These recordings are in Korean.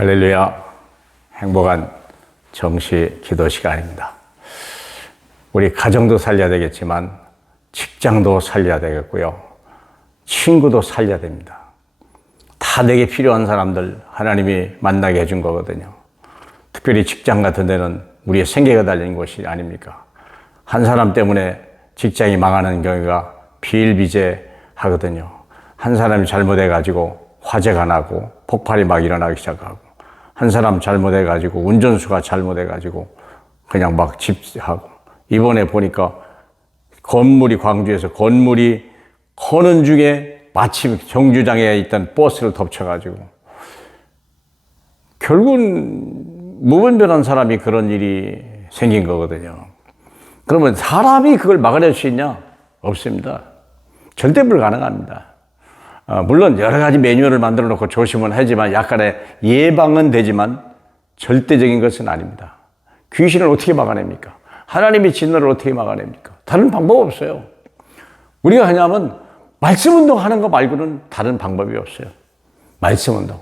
할렐루야. 행복한 정시 기도 시간입니다. 우리 가정도 살려야 되겠지만 직장도 살려야 되겠고요. 친구도 살려야 됩니다. 다 내게 필요한 사람들 하나님이 만나게 해준 거거든요. 특별히 직장 같은 데는 우리의 생계가 달린 곳이 아닙니까? 한 사람 때문에 직장이 망하는 경우가 비일비재하거든요. 한 사람이 잘못해가지고 화재가 나고 폭발이 막 일어나기 시작하고, 한 사람 잘못해가지고 운전수가 잘못해가지고 그냥 막 집하고, 이번에 보니까 광주에서 건물이 커는 중에 마침 정류장에 있던 버스를 덮쳐가지고 결국은 무분별한 사람이 그런 일이 생긴 거거든요. 그러면 사람이 그걸 막아낼 수 있냐? 없습니다. 절대 불가능합니다. 물론 여러 가지 매뉴얼을 만들어 놓고 조심은 하지만 약간의 예방은 되지만 절대적인 것은 아닙니다. 귀신을 어떻게 막아냅니까? 하나님의 진노를 어떻게 막아냅니까? 다른 방법 없어요. 우리가 하냐면 말씀 운동하는 거 말고는 다른 방법이 없어요. 말씀 운동.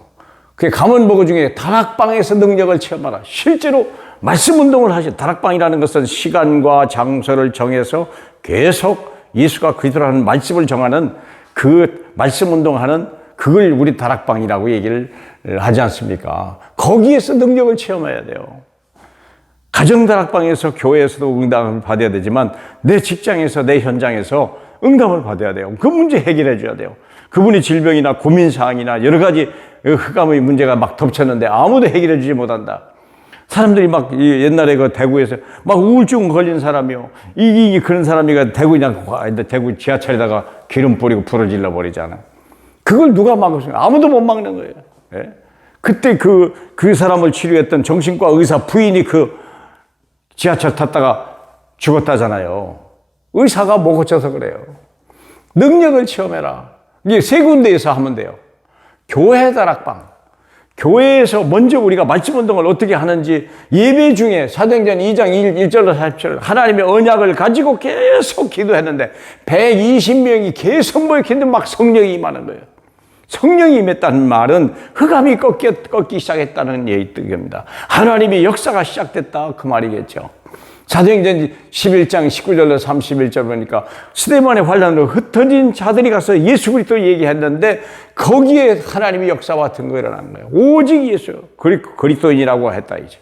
그게 감언보고 중에 다락방에서 능력을 체험하라. 실제로 말씀 운동을 하시. 다락방이라는 것은 시간과 장소를 정해서 계속 예수가 그리스도라는 말씀을 정하는 그 말씀 운동하는 그걸 우리 다락방이라고 얘기를 하지 않습니까? 거기에서 능력을 체험해야 돼요. 가정 다락방에서 교회에서도 응답을 받아야 되지만 내 직장에서 내 현장에서 응답을 받아야 돼요. 그 문제 해결해 줘야 돼요. 그분이 질병이나 고민사항이나 여러 가지 흑암의 문제가 막 덮쳤는데 아무도 해결해 주지 못한다. 사람들이 막 옛날에 그 대구에서 막 우울증 걸린 사람이요. 그런 사람이 대구 지하철에다가 기름 뿌리고 불을 질러 버리잖아. 그걸 누가 막으세요? 아무도 못 막는 거예요. 예? 그때 그 사람을 치료했던 정신과 의사 부인이 그 지하철 탔다가 죽었다잖아요. 의사가 못 고쳐서 그래요. 능력을 체험해라. 이게 세 군데에서 하면 돼요. 교회 다락방. 교회에서 먼저 우리가 말씀 운동을 어떻게 하는지 예배 중에 사도행전 2장 1절로 40절 하나님의 언약을 가지고 계속 기도했는데 120명이 계속 모였는데 막 성령이 임하는 거예요. 성령이 임했다는 말은 흑암이 꺾기 시작했다는 얘기입니다. 하나님의 역사가 시작됐다 그 말이겠죠. 사도행전 11장 19절로 31절 보니까 스데반의 환란으로 흩어진 자들이 가서 예수 그리스도 얘기했는데 거기에 하나님의 역사와 증거가 일어난 거예요. 오직 예수 그리스도인이라고 했다 이제.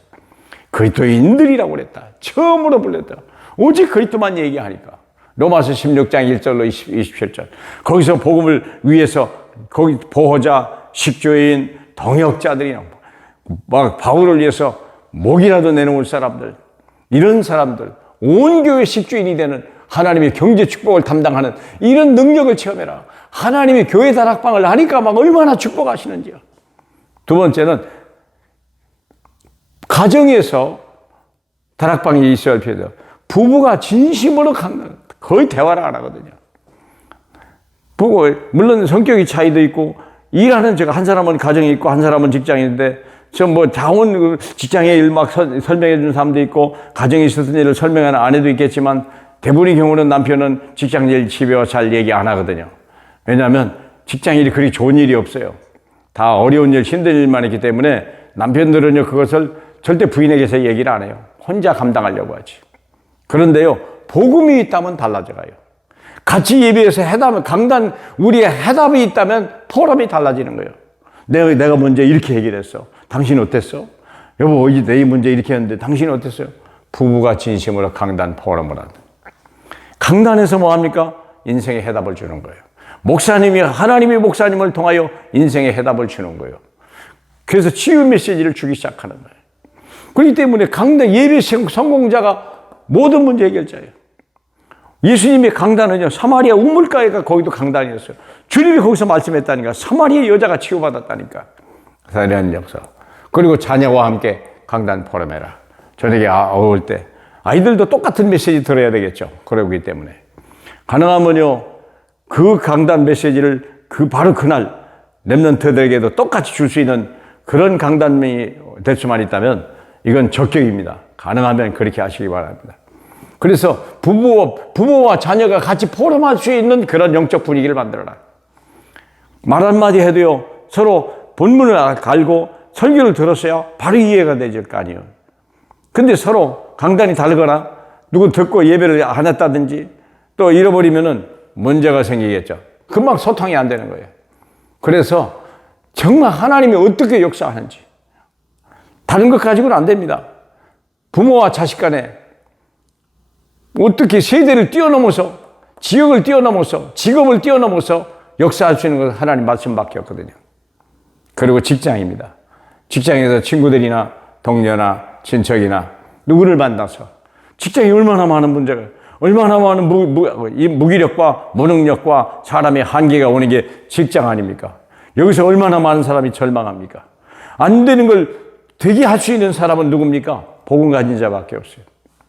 그리스도인들이라고 그랬다. 처음으로 불렀다. 오직 그리스도만 얘기하니까. 로마서 16장 1절로 27절. 거기서 복음을 위해서 거기 보호자, 식조인, 동역자들이 막 바울을 위해서 목이라도 내놓을 사람들, 이런 사람들, 온 교회 식주인이 되는 하나님의 경제 축복을 담당하는 이런 능력을 체험해라. 하나님의 교회 다락방을 하니까 막 얼마나 축복하시는지요. 두 번째는 가정에서 다락방이 있어야 할 필요해요. 부부가 진심으로 거의 대화를 안 하거든요. 물론 성격의 차이도 있고 일하는 제가 한 사람은 가정이 있고 한 사람은 직장인데 자원 직장의 일 막 설명해 주는 사람도 있고 가정에 있었던 일을 설명하는 아내도 있겠지만 대부분의 경우는 남편은 직장 일 집에 와서 잘 얘기 안 하거든요. 왜냐하면 직장 일이 그리 좋은 일이 없어요. 다 어려운 일, 힘든 일만 있기 때문에 남편들은요 그것을 절대 부인에게서 얘기를 안 해요. 혼자 감당하려고 하지. 그런데요 복음이 있다면 달라져가요. 같이 예배에서 강단 우리의 해답이 있다면 포럼이 달라지는 거예요. 내가 먼저 이렇게 얘기를 했어. 당신 어땠어? 여보, 내 문제 이렇게 했는데 당신 어땠어요? 부부가 진심으로 강단 포럼을 하든. 강단에서 뭐 합니까? 인생의 해답을 주는 거예요. 하나님의 목사님을 통하여 인생의 해답을 주는 거예요. 그래서 치유 메시지를 주기 시작하는 거예요. 그렇기 때문에 강단 예배 성공자가 모든 문제 해결자예요. 예수님의 강단은요, 사마리아 우물가에가 거기도 강단이었어요. 주님이 거기서 말씀했다니까. 사마리아 여자가 치유받았다니까. 사리한 역사. 그리고 자녀와 함께 강단 포럼해라. 저녁에 올 때 아이들도 똑같은 메시지 들어야 되겠죠. 그러기 때문에 가능하면요 그 강단 메시지를 바로 그날 렘넌트들에게도 똑같이 줄 수 있는 그런 강단이 될 수만 있다면 이건 적격입니다. 가능하면 그렇게 하시기 바랍니다. 그래서 부모와 자녀가 같이 포럼할 수 있는 그런 영적 분위기를 만들어라. 말 한마디 해도요 서로 본문을 알고 설교를 들었어야 바로 이해가 되질 거 아니에요. 근데 서로 강단이 다르거나 누구 듣고 예배를 안 했다든지 또 잃어버리면은 문제가 생기겠죠. 금방 소통이 안 되는 거예요. 그래서 정말 하나님이 어떻게 역사하는지 다른 것 가지고는 안 됩니다. 부모와 자식 간에 어떻게 세대를 뛰어넘어서 지역을 뛰어넘어서 직업을 뛰어넘어서 역사할 수 있는 것은 하나님 말씀밖에 없거든요. 그리고 직장입니다. 직장에서 친구들이나 동료나 친척이나 누구를 만나서 직장이 얼마나 많은 문제가, 얼마나 많은 무기력과 무능력과 사람의 한계가 오는 게 직장 아닙니까? 여기서 얼마나 많은 사람이 절망합니까? 안 되는 걸 되게 할 수 있는 사람은 누굽니까? 복음 가진 자밖에 없어요.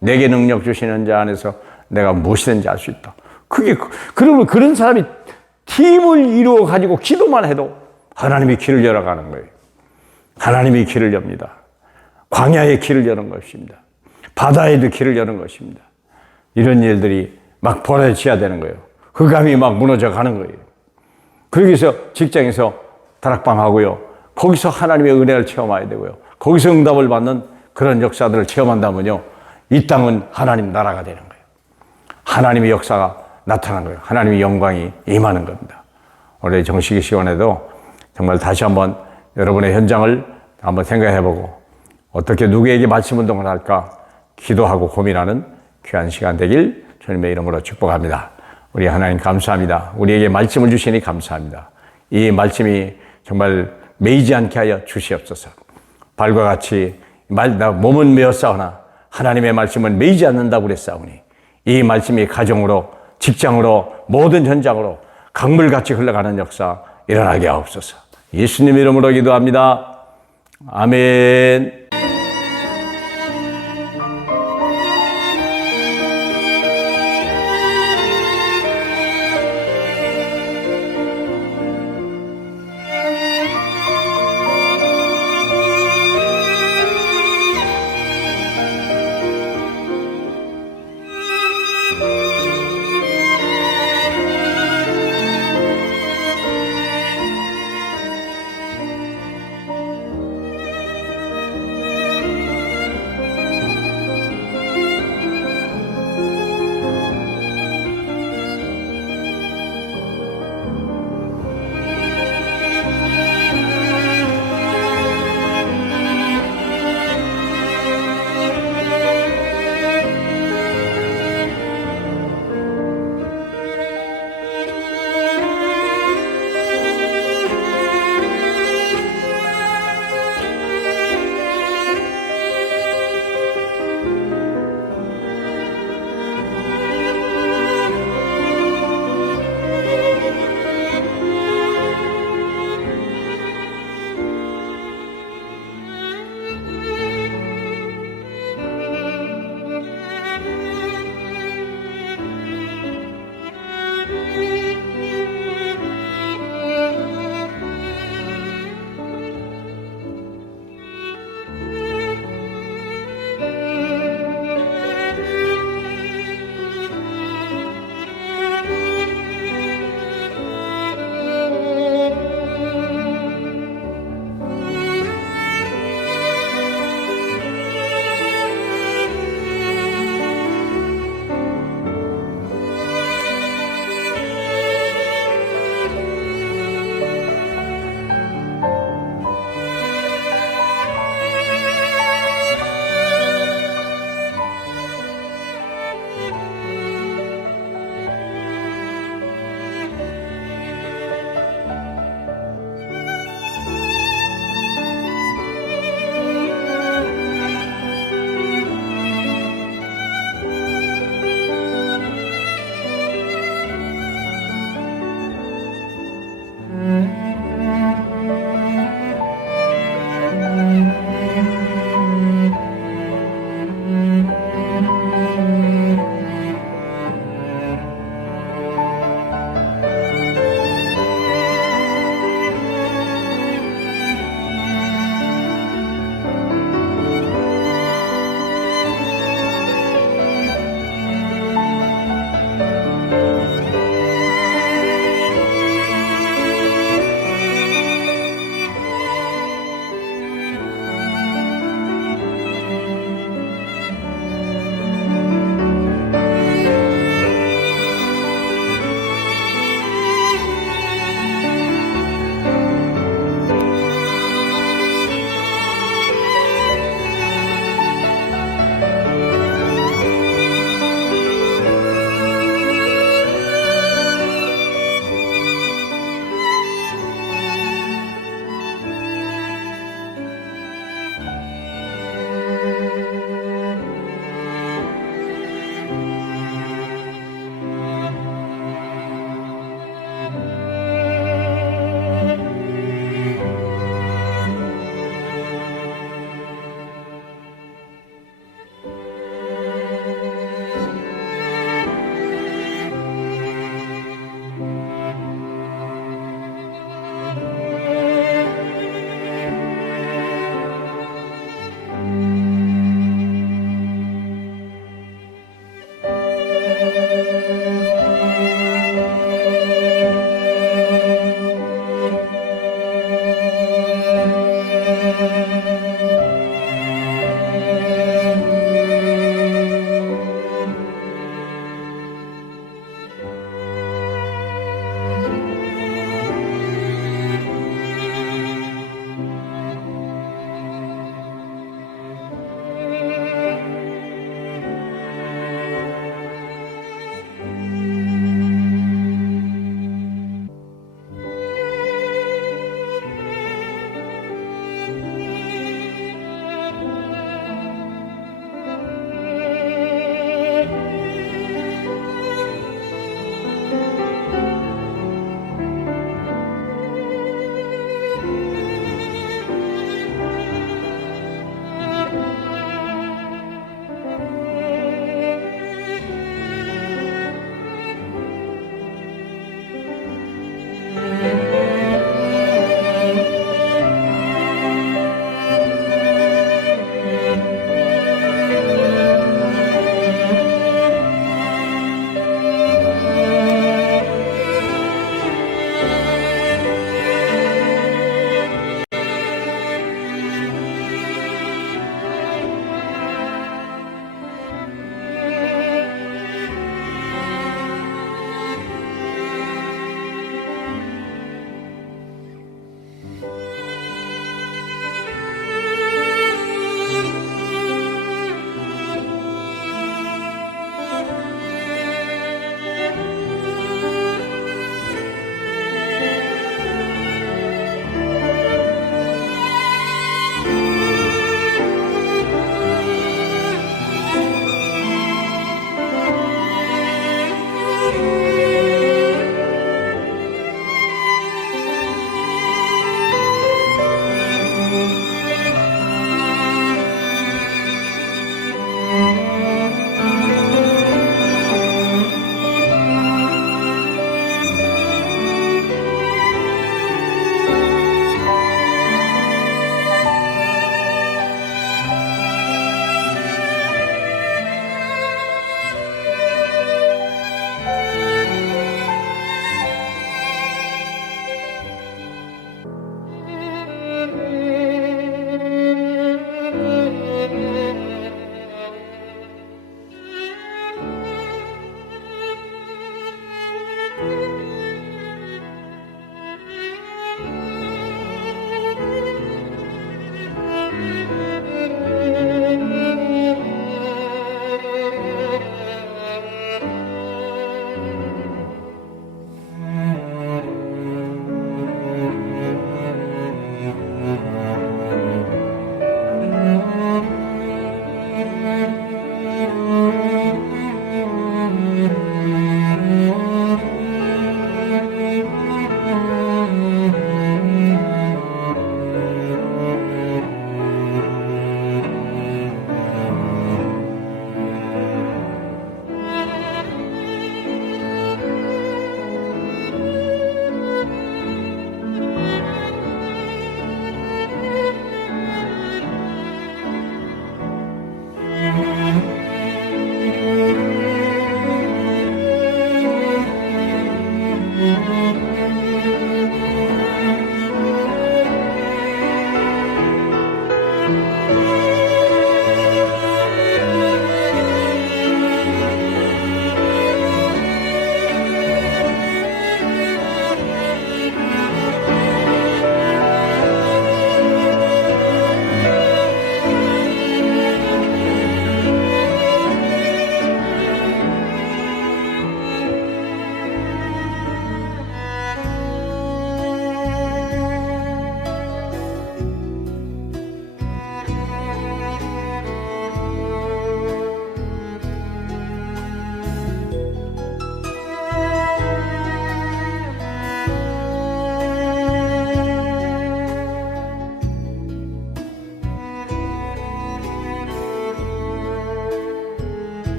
내게 능력 주시는 자 안에서 내가 무엇이든지 할 수 있다. 그러면 그런 사람이 팀을 이루어 가지고 기도만 해도 하나님이 길을 열어가는 거예요. 하나님이 길을 엽니다. 광야에 길을 여는 것입니다. 바다에도 길을 여는 것입니다. 이런 일들이 막 벌어져야 되는 거예요. 흑암이 막 무너져 가는 거예요. 거기서 직장에서 다락방하고요. 거기서 하나님의 은혜를 체험해야 되고요. 거기서 응답을 받는 그런 역사들을 체험한다면요. 이 땅은 하나님 나라가 되는 거예요. 하나님의 역사가 나타나는 거예요. 하나님의 영광이 임하는 겁니다. 올해 정식의 시간에도 정말 다시 한번 여러분의 현장을 한번 생각해보고 어떻게 누구에게 말씀 운동을 할까 기도하고 고민하는 귀한 시간 되길 주님의 이름으로 축복합니다. 우리 하나님 감사합니다. 우리에게 말씀을 주시니 감사합니다. 이 말씀이 정말 매이지 않게 하여 주시옵소서. 발과 같이 몸은 메었사오나 하나님의 말씀은 매이지 않는다고 그랬사오니 이 말씀이 가정으로 직장으로 모든 현장으로 강물같이 흘러가는 역사 일어나게 하옵소서. 예수님 이름으로 기도합니다. 아멘.